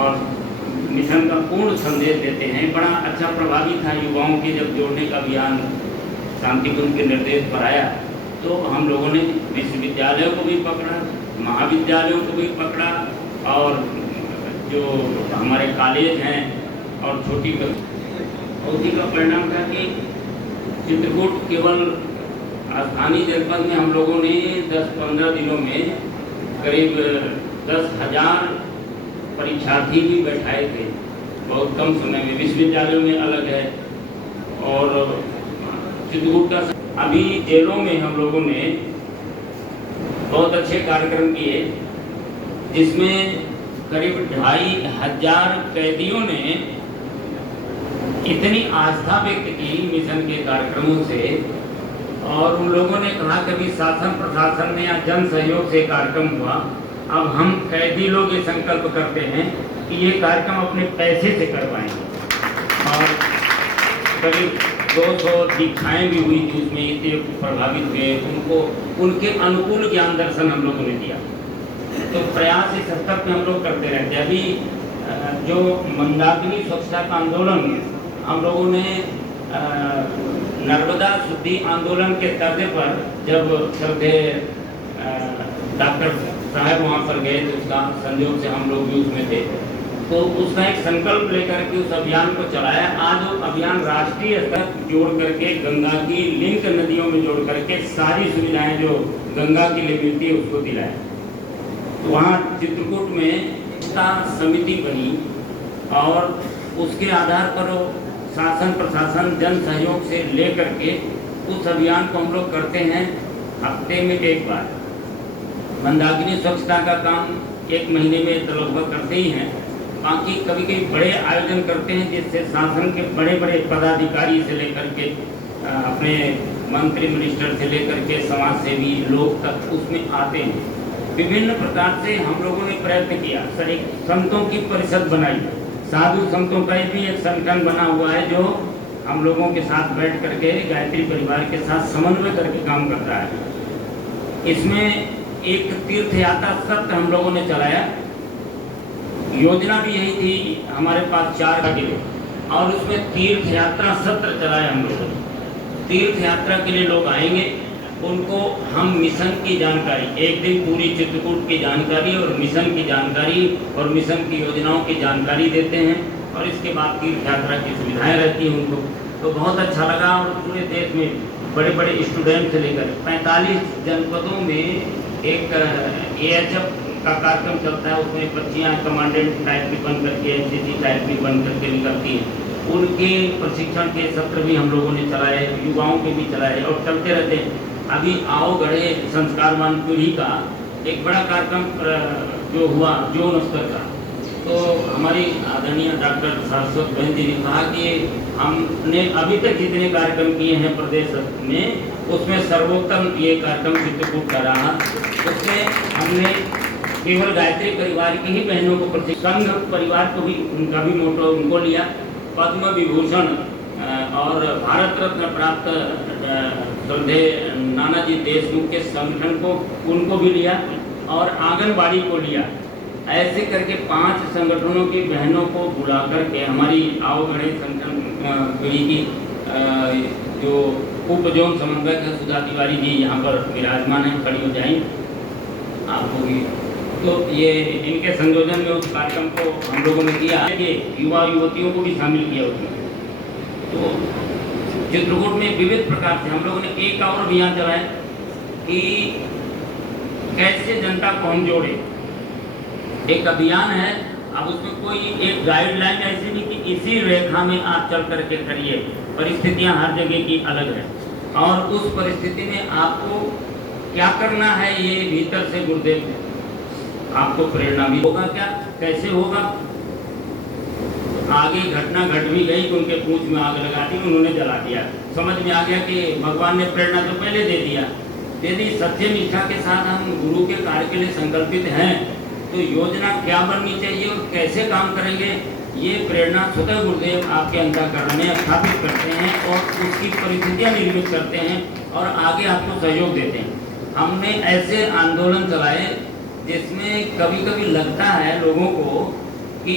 और मिशन का पूर्ण संदेश देते हैं। बड़ा अच्छा प्रभावी था युवाओं के जब जोड़ने का अभियान शांतिकुंज के निर्देश पर आया, तो हम लोगों ने विश्वविद्यालयों को भी पकड़ा, महाविद्यालयों को भी पकड़ा, और जो हमारे कॉलेज हैं और छोटी उसी का परिणाम था कि चित्रकूट केवल स्थानीय जनपद में हम लोगों ने 10-15 दिनों में करीब 10,000 परीक्षार्थी भी बैठाए थे, बहुत कम समय में। विश्वविद्यालयों में अलग है। और चित्रकूट का अभी जेलों में हम लोगों ने बहुत अच्छे कार्यक्रम किए, जिसमें करीब 2,500 कैदियों ने इतनी आस्था व्यक्त की मिशन के कार्यक्रमों से, और उन लोगों ने कहा कि अभी शासन प्रशासन में या जन सहयोग से कार्यक्रम हुआ, अब हम कैदी लोग ये संकल्प करते हैं कि ये कार्यक्रम अपने पैसे से करवाएंगे। और करीब 200 दीक्षाएँ भी हुई थी उसमें, इतने प्रभावित हुए, उनको उनके अनुकूल ज्ञान दर्शन हम लोगों ने दिया। तो प्रयास इस स्तर पर हम लोग करते रहते हैं। अभी जो मंदाकिनी स्वच्छता का आंदोलन हम लोगों ने नर्मदा शुद्धि आंदोलन के तर्ज पर जब श्रद्धे डॉक्टर साहब वहाँ पर गए, तो उसका संयोग से हम लोग भी उसमें थे, तो उसका एक संकल्प लेकर के उस अभियान को चलाया। आज वो अभियान राष्ट्रीय स्तर जोड़ करके गंगा की लिंक नदियों में जोड़ करके सारी सुविधाएं जो गंगा के लिए मिलती है उसको दिलाया। तो वहाँ चित्रकूट में एकता समिति बनी, और उसके आधार पर शासन प्रशासन जन सहयोग से लेकर के उस अभियान को हम लोग करते हैं हफ्ते में एक बार। मंदाकिनी स्वच्छता का काम 1 महीने में तो लगभग करते ही हैं। बाकी कभी कभी बड़े आयोजन करते हैं, जिससे शासन के बड़े बड़े पदाधिकारी से लेकर के अपने मंत्री मिनिस्टर से लेकर के समाज सेवी लोग तक उसमें आते हैं। विभिन्न प्रकार से हम लोगों ने प्रयत्न किया। सर, एक संतों की परिषद बनाई, साधु संतों का भी एक संगठन बना हुआ है, जो हम लोगों के साथ बैठ करके गायत्री परिवार के साथ समन्वय करके काम करता है। इसमें एक तीर्थ यात्रा सत्र हम लोगों ने चलाया। योजना भी यही थी, हमारे पास 4 किलो, और उसमें तीर्थ यात्रा सत्र चलाया हम लोगों ने। तीर्थ यात्रा के लिए लोग आएंगे, उनको हम मिशन की जानकारी, एक दिन पूरी चित्रकूट की जानकारी और मिशन की जानकारी और मिशन की योजनाओं की जानकारी देते हैं, और इसके बाद तीर्थ यात्रा की सुविधाएं रहती हैं उनको। तो बहुत अच्छा लगा। और पूरे देश में बड़े बड़े स्टूडेंट से लेकर 45 जनपदों में एक AHF का कार्यक्रम चलता है। उसमें बच्चियाँ कमांडेंट टाइप भी बन करके, NCC टाइप भी बन करके निकलती हैं। उनके प्रशिक्षण के सत्र भी हम लोगों ने चलाए, युवाओं के भी चलाए, और चलते रहते हैं। अभी आओ गढ़े संस्कारवान पीढ़ी का एक बड़ा कार्यक्रम जो हुआ जोन स्तर का, तो हमारी आदरणीय डॉक्टर सरस्वती बहन जी ने कहा कि हमने अभी तक जितने कार्यक्रम किए हैं प्रदेश में, उसमें सर्वोत्तम ये कार्यक्रम चित्रकूट का रहा। उसमें हमने केवल गायत्री परिवार की ही बहनों को संघ परिवार को भी, उनका भी मोटो उनको लिया। पद्म विभूषण और भारत रत्न प्राप्त श्रद्धेय नानाजी देशमुख के संगठन को, उनको भी लिया, और आंगनबाड़ी को लिया। ऐसे करके 5 संगठनों की बहनों को बुला करके हमारी आवगढ़े संगठन पीढ़ी की जो उप जोन समन्वयक है सुधा तिवारी जी यहाँ पर विराजमान है, खड़ी हो जाएंगे आपको भी। तो ये इनके संयोजन में उस कार्यक्रम को हम लोगों ने किया है कि युवा युवतियों को भी शामिल किया उसमें। तो चित्रकूट में विविध प्रकार से हम लोगों ने एक और अभियान चलाया कि कैसे जनता को हम जोड़े। एक अभियान है, अब उसमें कोई एक गाइडलाइन ऐसी नहीं कि इसी रेखा में आप चल करके करिए। परिस्थितियां हर जगह की अलग है, और उस परिस्थिति में आपको क्या करना है, ये भीतर से गुरुदेव आपको प्रेरणा भी होगा। क्या कैसे होगा, आगे घटना घट भी गई कि उनके पूंछ में आग लगा दी, उन्होंने जला दिया। समझ में आ गया कि भगवान ने प्रेरणा तो पहले दे दिया। यदि सत्य निष्ठा के साथ हम गुरु के कार्य के लिए संकल्पित हैं, तो योजना क्या बननी चाहिए और कैसे काम करेंगे, ये प्रेरणा स्वतः गुरुदेव आपके अंतःकरण में स्थापित करते हैं और उसकी परिस्थितियाँ निर्मित करते हैं और आगे आपको सहयोग देते हैं। हमने ऐसे आंदोलन चलाए जिसमें कभी कभी लगता है लोगों को कि